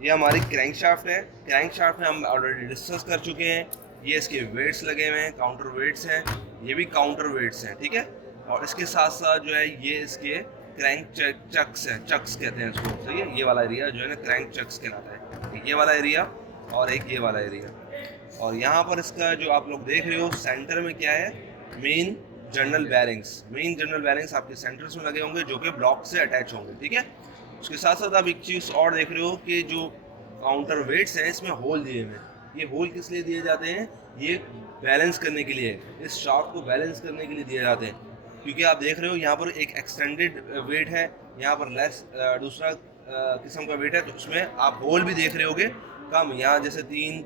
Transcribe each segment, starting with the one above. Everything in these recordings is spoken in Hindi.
ये हमारी क्रैंक शाफ्ट है। क्रैंक शाफ्ट में हम ऑलरेडी डिस्कस कर चुके हैं। ये इसके वेट्स लगे हुए हैं, काउंटर वेट्स हैं, ये भी काउंटर वेट्स हैं, ठीक है। और इसके साथ साथ जो है ये इसके क्रैंक चक्स हैं, चक्स कहते हैं इसको, सही है। ये वाला एरिया जो है ना क्रैंक चक्स कहलाता है, ये वाला एरिया और एक ये वाला एरिया। और यहाँ पर इसका जो आप लोग देख रहे हो सेंटर में क्या है, main journal bearings. Main journal bearings आपके सेंटर्स में लगे होंगे जो कि ब्लॉक से अटैच होंगे, ठीक है। उसके साथ साथ आप एक चीज़ और देख रहे हो कि जो काउंटर वेट्स हैं इसमें होल दिए हुए हैं। ये होल किस लिए दिए जाते हैं, ये बैलेंस करने के लिए, इस शाफ्ट को बैलेंस करने के लिए दिए जाते हैं। क्योंकि आप देख रहे हो यहाँ पर एक एक्सटेंडेड वेट है, यहाँ पर लेस दूसरा किस्म का वेट है, तो उसमें आप होल भी देख रहे होगे कम, यहाँ जैसे 3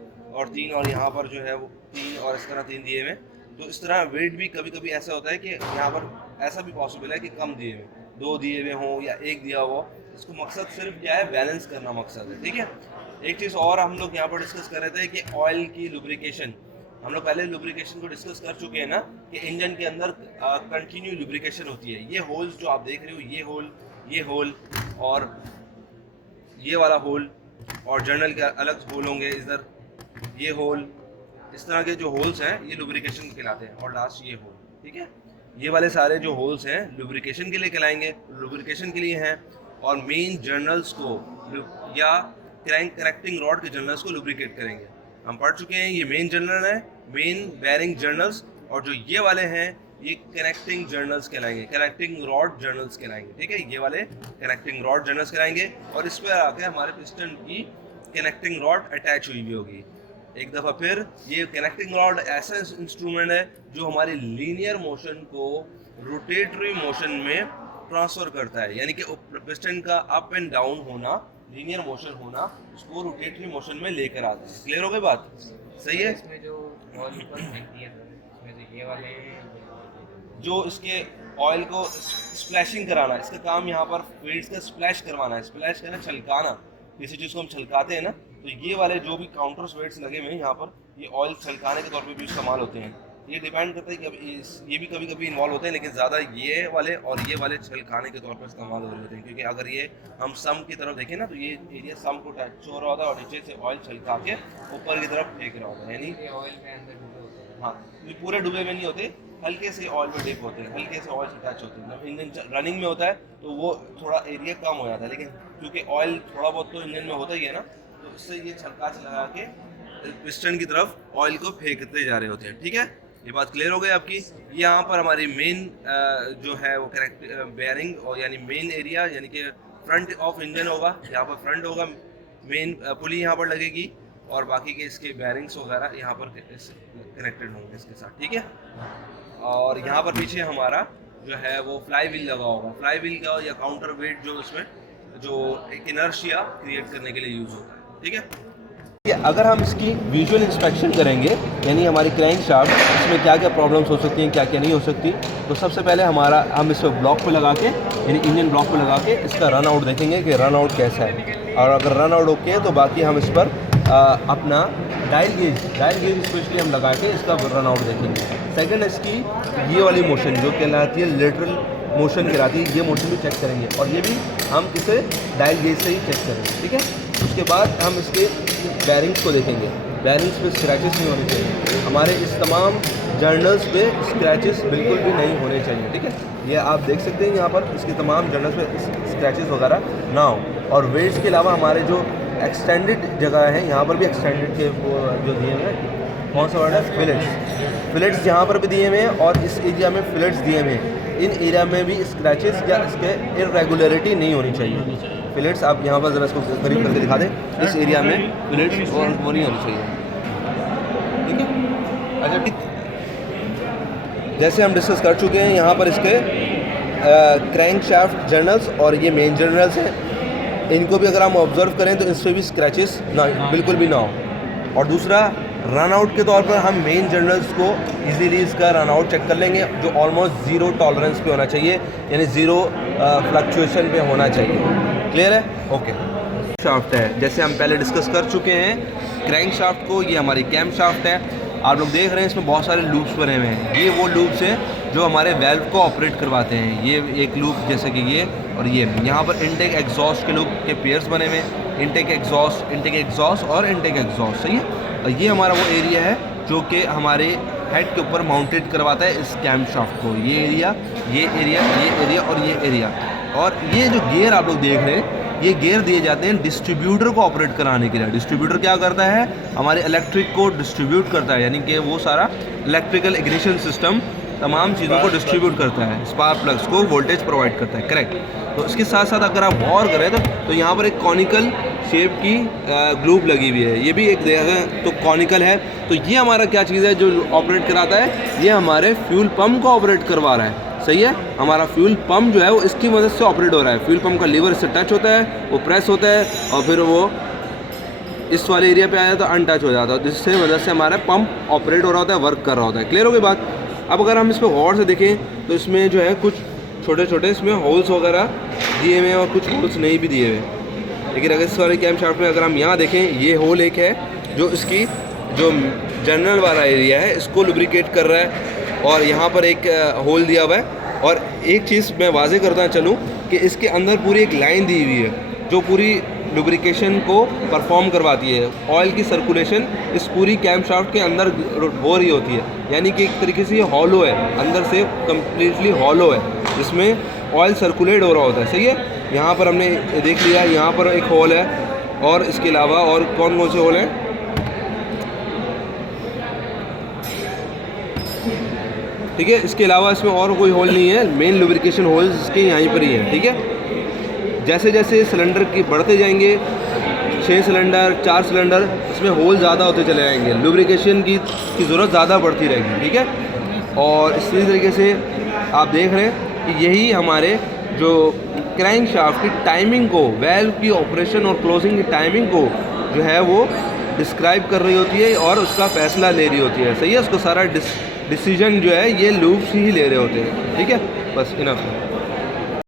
और यहाँ पर जो है वो 3 और इस तरह 3 दिए हुए। तो इस तरह वेट भी कभी कभी ऐसा होता है कि यहाँ पर ऐसा भी पॉसिबल है कि कम दिए हुए, 2 दिए हुए हों या 1 दिया हुआ। इसको मकसद सिर्फ क्या है, बैलेंस करना मकसद है, ठीक है। एक चीज़ और हम लोग यहाँ पर डिस्कस कर रहे थे कि ऑयल की लुब्रिकेशन। हम लोग पहले लुब्रिकेशन को डिस्कस कर चुके हैं ना कि इंजन के अंदर कंटिन्यू लुब्रिकेशन होती है। ये होल्स जो आप देख रहे हो, ये होल और ये वाला होल, और जर्नल के अलग होल होंगे इधर, ये होल, इस तरह के जो होल्स हैं ये लुब्रिकेशन कहलाते हैं। और लास्ट ये होल, ठीक है। ये वाले सारे जो होल्स हैं लुब्रिकेशन के लिए कहलाएंगे, लुब्रिकेशन के लिए हैं। और मेन जर्नल्स को या क्रैंक कनेक्टिंग रॉड के जर्नल्स को लुब्रिकेट करेंगे। हम पढ़ चुके हैं ये मेन जर्नल है, मेन बैरिंग जर्नल्स, और जो ये वाले हैं ये कनेक्टिंग जर्नल्स कहलाएंगे, कनेक्टिंग रॉड जर्नल्स कहलाएंगे, ठीक है। ये वाले कनेक्टिंग रॉड जर्नल्स कहलाएंगे। और इस पर आके हमारे पिस्टन की कनेक्टिंग रॉड अटैच हुई भी होगी। एक दफ़ा फिर ये कनेक्टिंग रॉड ऐसा इंस्ट्रूमेंट है जो हमारी लीनियर मोशन को रोटेटरी मोशन में ट्रांसफ़र करता है, यानी कि पिस्टन का अप एंड डाउन होना, लीनियर मोशन होना, उसको रोटेटरी मोशन में लेकर आता है। क्लियर हो गई बात, सही है। इसमें जो ऑयल ऊपर फेंकती है इसमें जो ये वाले जो इसके ऑयल को स्प्लैशिंग कराना, इसका काम यहाँ पर फील्ड्स का स्प्लैश करवाना है। स्प्लैश करना, छलकाना, किसी चीज़ को हम छलकाते हैं ना, तो ये वाले जो भी काउंटर वेट्स लगे हुए हैं यहाँ पर, ये ऑयल छलकाने के तौर पे भी इस्तेमाल होते हैं। ये डिपेंड करता है कि अब ये भी कभी कभी इन्वॉल्व होते हैं, लेकिन ज़्यादा ये वाले और ये वाले छलकाने के तौर पर इस्तेमाल हो रहे होते हैं। क्योंकि अगर ये हम सम की तरफ देखें ना, तो ये एरिया सम को टच हो रहा होता है और नीचे से ऑयल छलका के ऊपर की तरफ फेंक रहा होता है, यानी ये ऑयल में अंदर डूबे होते हैं। हाँ, ये पूरे डूबे में नहीं होते, हल्के से ऑयल में डिप होते हैं, हल्के से ऑयल से टच होते हैं। जब इंजन रनिंग में होता है तो वो थोड़ा एरिया कम हो जाता है, लेकिन क्योंकि ऑयल थोड़ा बहुत तो इंजन में होता ही है ना, तो इससे ये छलका लगा के पिस्टन की तरफ ऑयल को फेंकते जा रहे होते हैं, ठीक है। ये बात क्लियर हो गई आपकी। यहाँ पर हमारी मेन जो है वो करेक्ट बेयरिंग, और यानी मेन एरिया, यानी कि फ्रंट ऑफ इंजन होगा, यहाँ पर फ्रंट होगा, मेन पुली यहाँ पर लगेगी, और बाकी के इसके बेयरिंग्स वगैरह यहाँ पर कनेक्टेड होंगे इसके साथ, ठीक है। और यहाँ पर पीछे हमारा जो है वो फ्लाई व्हील लगा होगा। फ्लाई व्हील का या काउंटर वेट जो इसमें जो एक इनर्शिया क्रिएट करने के लिए यूज़ होता है, ठीक है। अगर हम इसकी विजुअल इंस्पेक्शन करेंगे, यानी हमारी क्रैंक शाफ्ट, इसमें क्या क्या प्रॉब्लम्स हो सकती हैं, क्या क्या नहीं हो सकती, तो सबसे पहले हम इस ब्लॉक पे लगा के, यानी इंजन ब्लॉक पे लगा के इसका रन आउट देखेंगे कि रन आउट कैसा है। और अगर रन आउट ओके है तो बाकी हम इस पर अपना डायल गेज स्पेशली हम लगा के इसका रन आउट देखेंगे। सेकंड, इसकी ये वाली मोशन जो कहलाती है लेटरल मोशन कहलाती है, ये मोशन भी चेक करेंगे, और ये भी हम इसे डायल गेज से ही चेक करेंगे, ठीक है। उसके बाद हम इसके बैरिंग्स को देखेंगे, बैरिंग्स पे स्क्रैचेस नहीं होने चाहिए। हमारे इस तमाम जर्नल्स पे स्क्रैचेस बिल्कुल भी नहीं होने चाहिए, ठीक है। ये आप देख सकते हैं यहाँ पर इसके तमाम जर्नल्स पे स्क्रैचेस वगैरह ना हो। और वेट्स के अलावा हमारे जो एक्सटेंडेड जगह है, यहाँ पर भी एक्सटेंडेड के वो जो दिए हुए हैं, कौन सा वर्ड है, फिलेट्स यहाँ पर भी दिए हुए हैं, और इस एरिया में फिलेट्स दिए हुए हैं। इन एरिया में भी स्क्रैचेस या इसके इरेगुलरिटी नहीं होनी चाहिए। फिलेट्स आप यहाँ पर ज़रा इसको करीब करके दिखा दें, इस एरिया में फिलेट्स और वो नहीं होनी चाहिए, ठीक है। अच्छा, जैसे हम डिस्कस कर चुके हैं यहाँ पर इसके क्रैंक शाफ्ट जर्नल्स और ये मेन जर्नल्स हैं, इनको भी अगर हम ऑब्जर्व करें तो इससे भी स्क्रैचेस ना बिल्कुल भी ना हो। और दूसरा, रन आउट के तौर पर हम मेन जर्नल्स को इजीली इसका रन आउट चेक कर लेंगे, जो ऑलमोस्ट ज़ीरो टॉलरेंस पे होना चाहिए, यानी ज़ीरो फ्लक्चुएशन पे होना चाहिए। क्लियर है, ओके। शाफ्ट है, जैसे हम पहले डिस्कस कर चुके हैं क्रैंक शाफ्ट को, ये हमारी कैम शाफ्ट है। आप लोग देख रहे हैं इसमें बहुत सारे लूप्स बने हुए हैं, ये वो लूप्स हैं जो हमारे वेल्व को ऑपरेट करवाते हैं। ये एक लूप जैसे कि ये, और ये यहाँ पर इनटेक एग्जॉस्ट के लूप के पेयर्स बने हुए हैं। इंटेक एग्जॉस्ट और इंटेक एग्जॉस्ट, सही है। और ये हमारा वो एरिया है जो कि हमारे हेड के ऊपर माउंटेड करवाता है इस कैम शाफ्ट को। ये एरिया और ये एरिया। और ये जो गियर आप लोग देख रहे हैं, ये गियर दिए जाते हैं डिस्ट्रीब्यूटर को ऑपरेट कराने के लिए। डिस्ट्रीब्यूटर क्या करता है, हमारे इलेक्ट्रिक को डिस्ट्रीब्यूट करता है, यानी कि वो सारा इलेक्ट्रिकल इग्निशन सिस्टम तमाम चीज़ों को डिस्ट्रीब्यूट करता है, स्पार्क प्लग्स को वोल्टेज प्रोवाइड करता है, करेक्ट। तो इसके साथ साथ अगर आप गौर करें तो यहाँ पर एक कॉनिकल शेप की ग्लूब लगी हुई है, ये भी एक देखें तो कॉनिकल है। तो ये हमारा क्या चीज़ है जो ऑपरेट कराता है, ये हमारे फ्यूल पम्प को ऑपरेट करवा रहा है, सही है। हमारा फ्यूल पंप जो है वो इसकी मदद से ऑपरेट हो रहा है। फ्यूल पंप का लीवर इससे टच होता है, वो प्रेस होता है और फिर वो इस वाले एरिया पे आया तो अनटच हो जाता है, जिससे मदद से हमारा पंप ऑपरेट हो रहा होता है, वर्क कर रहा होता है। क्लियर हो गई बात। अब अगर हम इस पर गौर से देखें तो इसमें जो है कुछ छोटे छोटे इसमें होल्स वगैरह दिए हुए हैं और कुछ होल्स नहीं भी दिए हुए हैं। लेकिन अगर इस वाले कैम शाफ्ट में अगर हम यहाँ देखें, ये होल एक है जो इसकी जो जनरल वाला एरिया है इसको लुब्रिकेट कर रहा है, और यहाँ पर एक होल दिया हुआ है। और एक चीज़ मैं वाजे करता चलूँ कि इसके अंदर पूरी एक लाइन दी हुई है जो पूरी लुब्रिकेशन को परफॉर्म करवाती है। ऑयल की सर्कुलेशन इस पूरी कैम शाफ्ट के अंदर हो रही होती है, यानी कि एक तरीके से ये हॉलो है, अंदर से कम्प्लीटली हॉलो है, जिसमें ऑयल सर्कुलेट हो रहा होता है, सही है। यहाँ पर हमने देख लिया, यहाँ पर एक होल है, और इसके अलावा और कौन कौन से होल हैं, ठीक है। इसके अलावा इसमें और कोई होल नहीं है, मेन लुब्रिकेशन होल्स इसके यहीं पर ही हैं, ठीक है। जैसे जैसे सिलेंडर की बढ़ते जाएंगे, 6 सिलेंडर 4 सिलेंडर, इसमें होल ज़्यादा होते चले जाएंगे, लुब्रिकेशन की ज़रूरत ज़्यादा बढ़ती रहेगी, ठीक है। और इसी तरीके से आप देख रहे हैं कि यही हमारे जो क्रैंक शाफ्ट की टाइमिंग को, वेल्व की ऑपरेशन और क्लोजिंग की टाइमिंग को जो है वो डिस्क्राइब कर रही होती है और उसका फैसला ले रही होती है, सही है। उसको सारा डिसीजन जो है ये लूप्स ही ले रहे होते हैं, ठीक है। बस इनफ है।